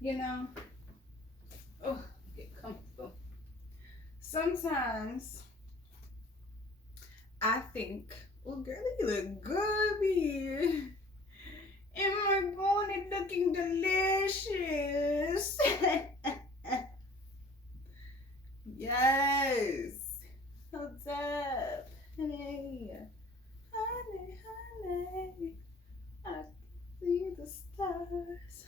You know, oh, get comfortable. Sometimes I think, well, girl, you look good here. And my bonnet looking delicious. Yes. What's up? Honey. Honey, honey. I can see the stars.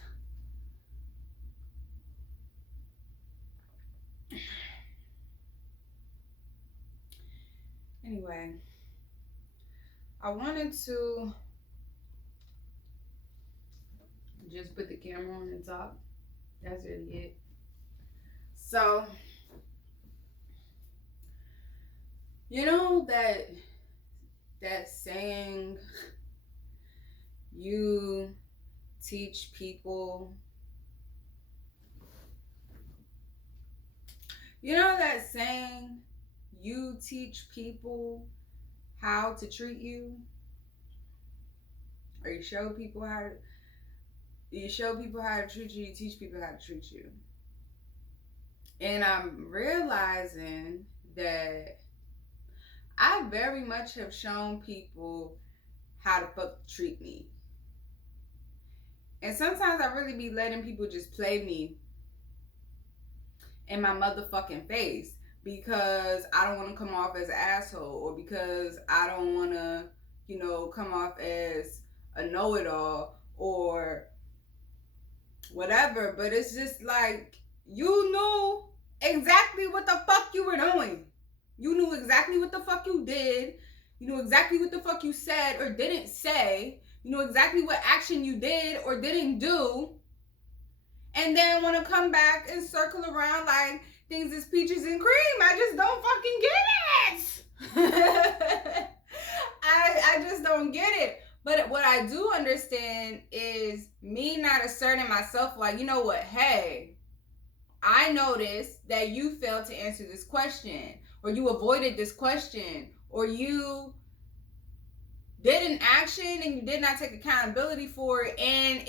Anyway, I wanted to just put the camera on the top. That's really it. So, you know that saying, you teach people, you know that saying, you teach people how to treat you, or you show people how to treat you, you teach people how to treat you. And I'm realizing that I very much have shown people how to fuck treat me. And sometimes I really be letting people just play me in my motherfucking face because I don't want to come off as an asshole, or because I don't want to, come off as a know-it-all or whatever. But it's just like, you knew exactly what the fuck you were doing. You knew exactly what the fuck you did. You knew exactly what the fuck you said or didn't say. You know exactly what action you did or didn't do. And then want to come back and circle around like things is peaches and cream. I just don't fucking get it. I just don't get it. But what I do understand is me not asserting myself like, you know what, hey, I noticed that you failed to answer this question, or you avoided this question, or you did an action and you did not take accountability for it, and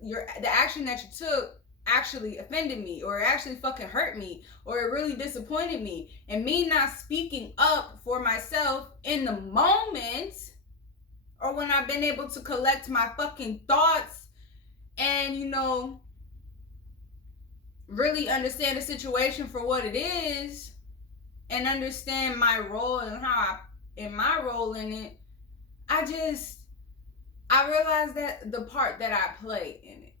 the action that you took actually offended me, or it actually fucking hurt me, or it really disappointed me. And me not speaking up for myself in the moment, or when I've been able to collect my fucking thoughts and, really understand the situation for what it is, and understand my role and my role in it, I realize that the part that I play in it.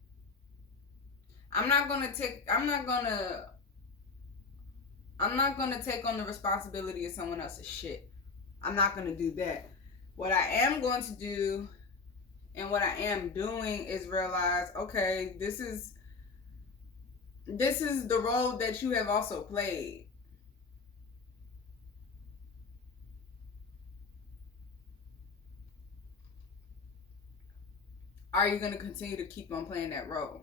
I'm not gonna take on the responsibility of someone else's shit. I'm not gonna do that. What I am going to do, and what I am doing, is realize, okay, this is the role that you have also played. Are you gonna continue to keep on playing that role?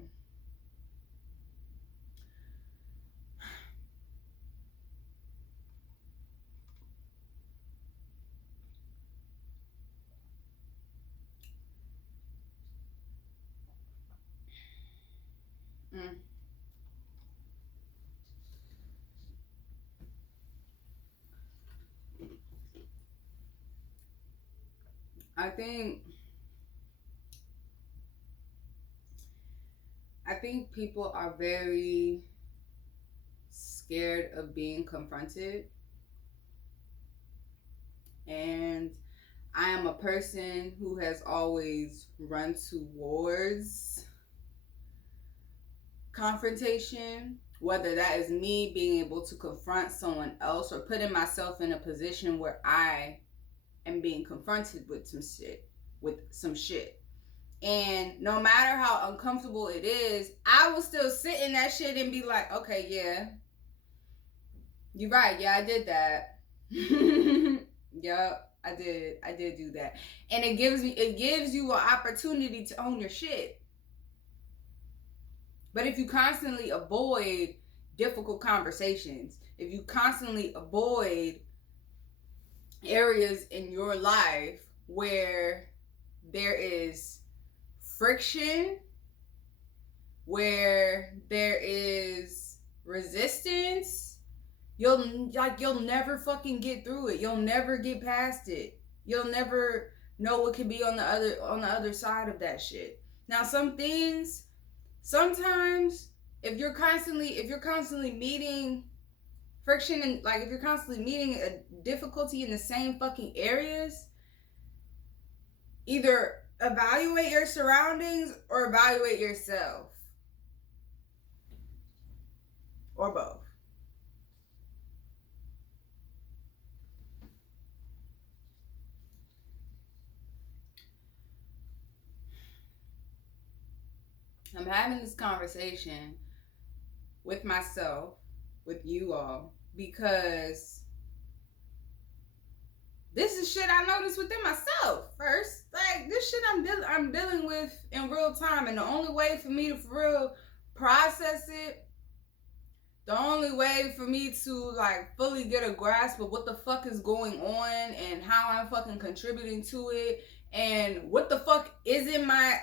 Mm. I think people are very scared of being confronted. And I am a person who has always run towards confrontation, whether that is me being able to confront someone else, or putting myself in a position where I am being confronted with some shit. And no matter how uncomfortable it is, I will still sit in that shit and be like, okay, yeah, you're right. Yeah, I did that. Yep, I did do that. And it gives you an opportunity to own your shit. But if you constantly avoid difficult conversations, if you constantly avoid areas in your life where there is friction, where there is resistance, you'll never fucking get through it. You'll never get past it. You'll never know what could be on the other side of that shit. Now, some things, sometimes, if you're constantly meeting friction, and like if you're constantly meeting a difficulty in the same fucking areas, either evaluate your surroundings or evaluate yourself, or both. I'm having this conversation with myself, with you all, because this is shit I noticed within myself first. Like, this shit I'm dealing with in real time, and the only way for me to for real process it, the only way for me to like fully get a grasp of what the fuck is going on and how I'm fucking contributing to it, and what the fuck isn't my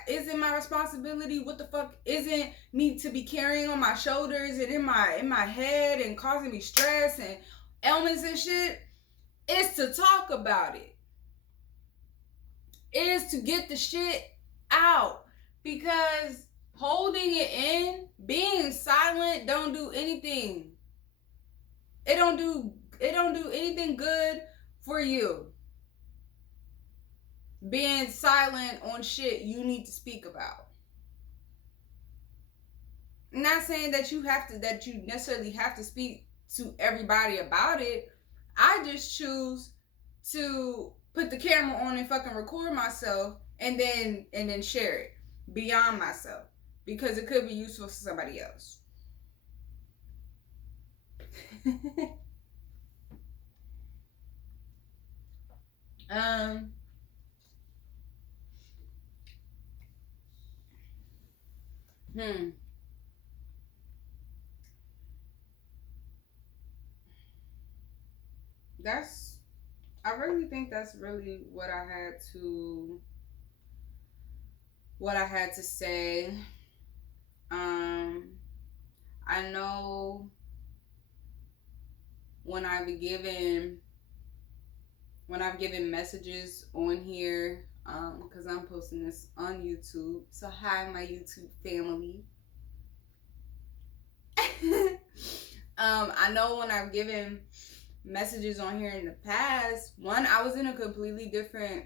responsibility, what the fuck isn't me to be carrying on my shoulders and in my head and causing me stress and ailments and shit, is to talk about it. Is to get the shit out, because holding it in, being silent, don't do anything. It don't do anything good for you. Being silent on shit you need to speak about. I'm not saying that you necessarily have to speak to everybody about it. I just choose to put the camera on and fucking record myself and then share it beyond myself, because it could be useful for somebody else. I really think that's really what I had to say. I know when I've given messages on here, because I'm posting this on YouTube. So hi, my YouTube family. I know when I've given messages on here in the past, one, I was in a completely different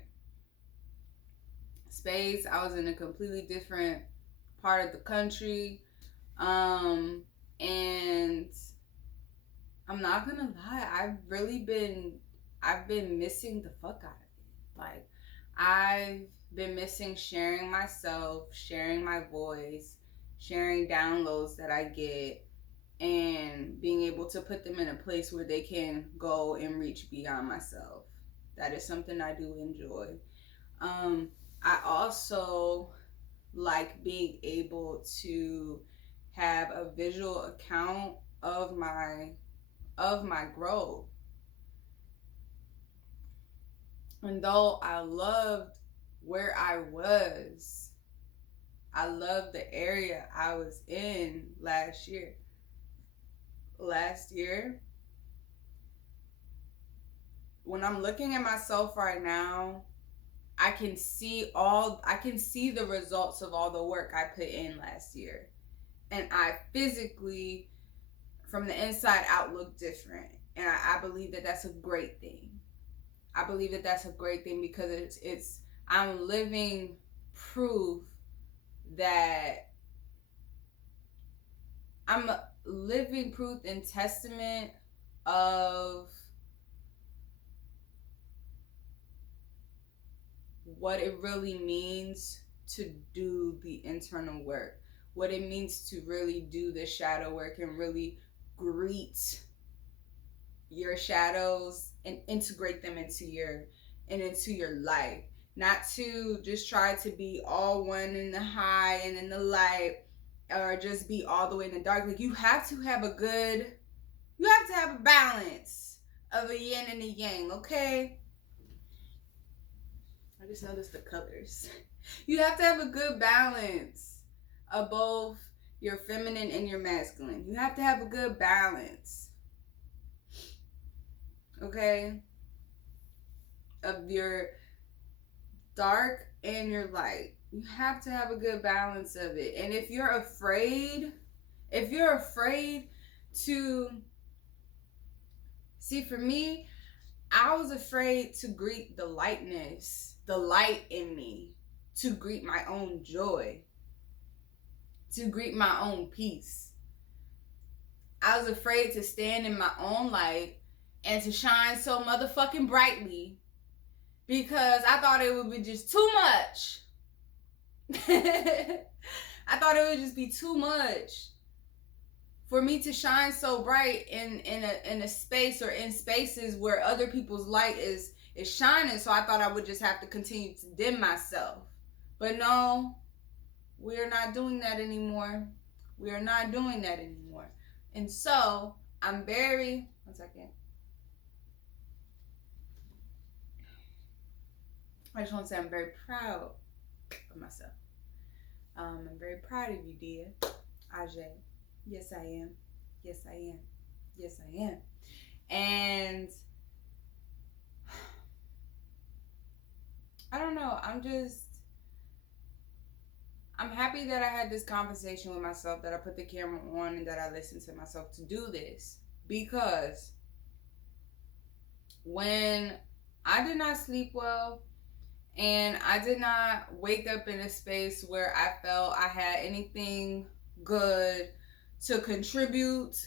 space. I was in a completely different part of the country. And I'm not gonna lie, I've been missing the fuck out of it. Like, I've been missing sharing myself, sharing my voice, sharing downloads that I get, and being able to put them in a place where they can go and reach beyond myself. That is something I do enjoy. I also like being able to have a visual account of my growth. And though I loved where I was, I loved the area I was in last year. When I'm looking at myself right now, I can see the results of all the work I put in last year. And I physically, from the inside out, look different. And I believe that that's a great thing. Because I'm living proof that I'm living proof and testament of what it really means to do the internal work, what it means to really do the shadow work and really greet your shadows and integrate them into your life. Not to just try to be all one in the high and in the light, or just be all the way in the dark. Like, you have to have a balance of a yin and a yang, okay? I just noticed the colors. You have to have a good balance of both your feminine and your masculine. You have to have a good balance. Okay? Of your dark and your light. You have to have a good balance of it. And if you're afraid to see, for me, I was afraid to greet the lightness, the light in me, to greet my own joy, to greet my own peace. I was afraid to stand in my own light and to shine so motherfucking brightly because I thought it would be just too much. I thought it would just be too much for me to shine so bright in a space or in spaces where other people's light is shining. So I thought I would just have to continue to dim myself. But no, we're not doing that anymore. We are not doing that anymore. And so I'm very, one second. I just want to say I'm very proud of myself. I'm very proud of you, dear. Ajay. Yes, I am. Yes, I am. Yes, I am. And I don't know. I'm happy that I had this conversation with myself, that I put the camera on and that I listened to myself to do this. Because when I did not sleep well and I did not wake up in a space where I felt I had anything good to contribute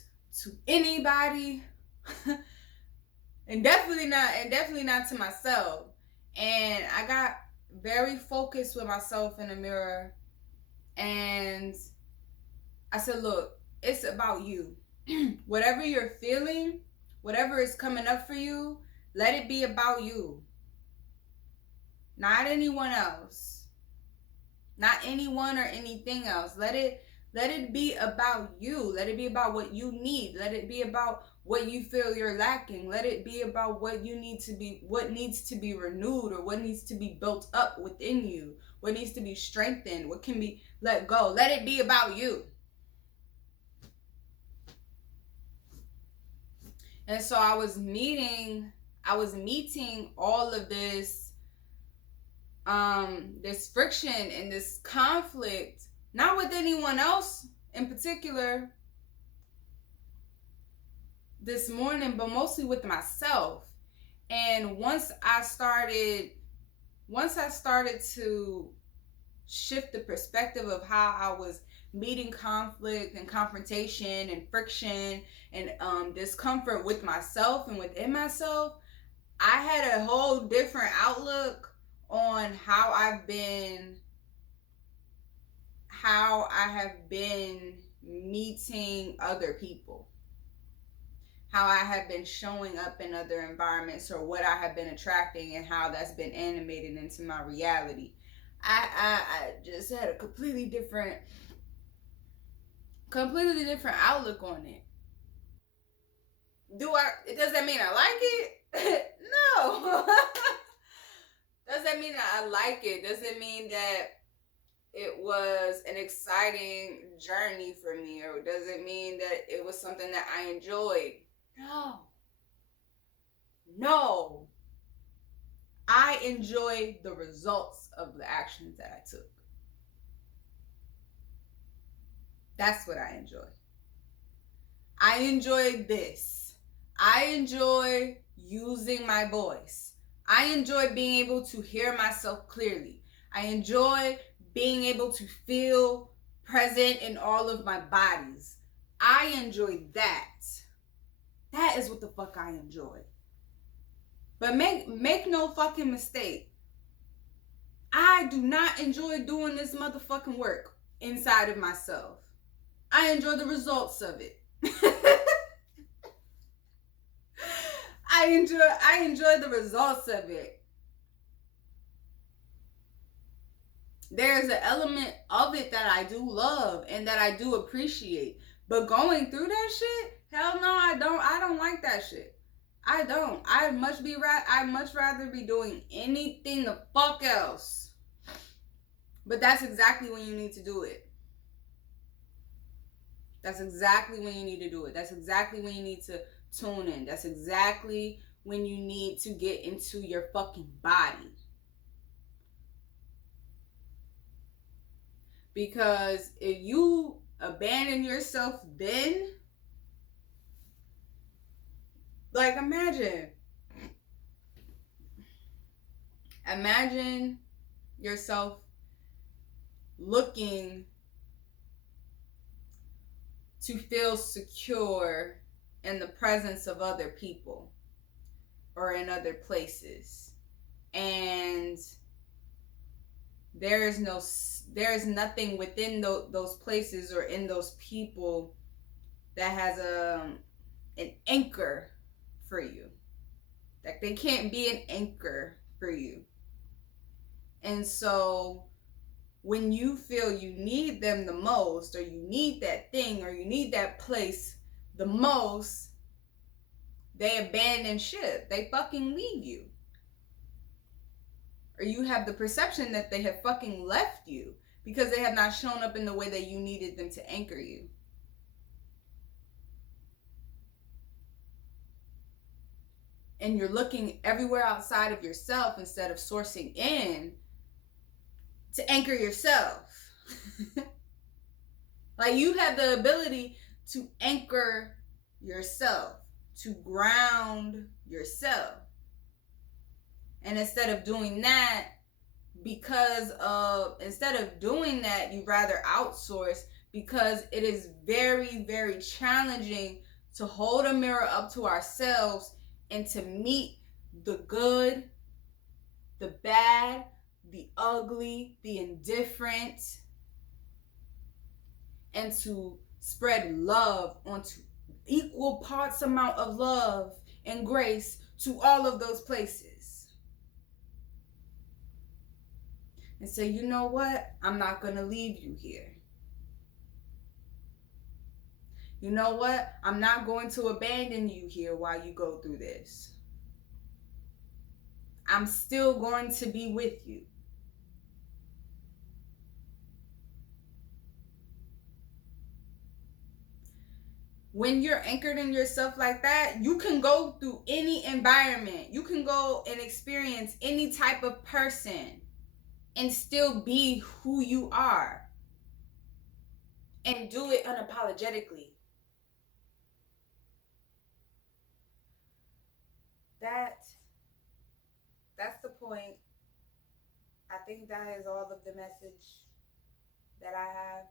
to anybody, and definitely not to myself. And I got very focused with myself in the mirror, and I said, look, it's about you. Whatever you're feeling, whatever is coming up for you, let it be about you. Not anyone else. Not anyone or anything else. Let it be about you. Let it be about what you need. Let it be about what you feel you're lacking. Let it be about what needs to be renewed, or what needs to be built up within you. What needs to be strengthened. What can be let go. Let it be about you. And so I was meeting all of this this friction and this conflict, not with anyone else in particular this morning, but mostly with myself. And once I started to shift the perspective of how I was meeting conflict and confrontation and friction and discomfort with myself and within myself, I had a whole different outlook on how I have been meeting other people, how I have been showing up in other environments, or what I have been attracting, and how that's been animated into my reality. I just had a completely different outlook on it. Does that mean I like it? No. Does that mean that I like it? Does it mean that it was an exciting journey for me? Or does it mean that it was something that I enjoyed? No. I enjoyed the results of the actions that I took. That's what I enjoy. I enjoy this. I enjoy using my voice. I enjoy being able to hear myself clearly. I enjoy being able to feel present in all of my bodies. I enjoy that. That is what the fuck I enjoy. But make no fucking mistake. I do not enjoy doing this motherfucking work inside of myself. I enjoy the results of it. I enjoy the results of it. There's an element of it that I do love and that I do appreciate. But going through that shit, hell no, I don't like that shit. I don't. I'd much rather be doing anything the fuck else. But that's exactly when you need to do it. That's exactly when you need to do it. That's exactly when you need to tune in. That's exactly when you need to get into your fucking body. Because if you abandon yourself then, like imagine yourself looking to feel secure in the presence of other people or in other places, and there is nothing within those places or in those people that has an anchor for you. Like, they can't be an anchor for you. And so when you feel you need them the most, or you need that thing, or you need that place the most, they abandon ship. They fucking leave you. Or you have the perception that they have fucking left you because they have not shown up in the way that you needed them to anchor you. And you're looking everywhere outside of yourself instead of sourcing in to anchor yourself. Like, you have the ability to anchor yourself, to ground yourself. And instead of doing that, you rather outsource, because it is very, very challenging to hold a mirror up to ourselves and to meet the good, the bad, the ugly, the indifferent, and to spread love onto equal parts amount of love and grace to all of those places. And say, you know what? I'm not going to leave you here. You know what? I'm not going to abandon you here while you go through this. I'm still going to be with you. When you're anchored in yourself like that, you can go through any environment. You can go and experience any type of person and still be who you are. And do it unapologetically. That's the point. I think that is all of the message that I have.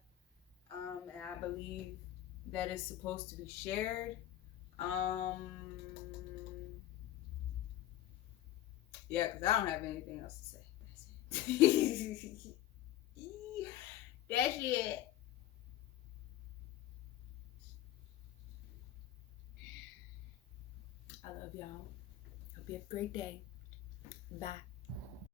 And I believe that is supposed to be shared. Yeah, because I don't have anything else to say. That's it. That's it. I love y'all. Hope you have a great day. Bye.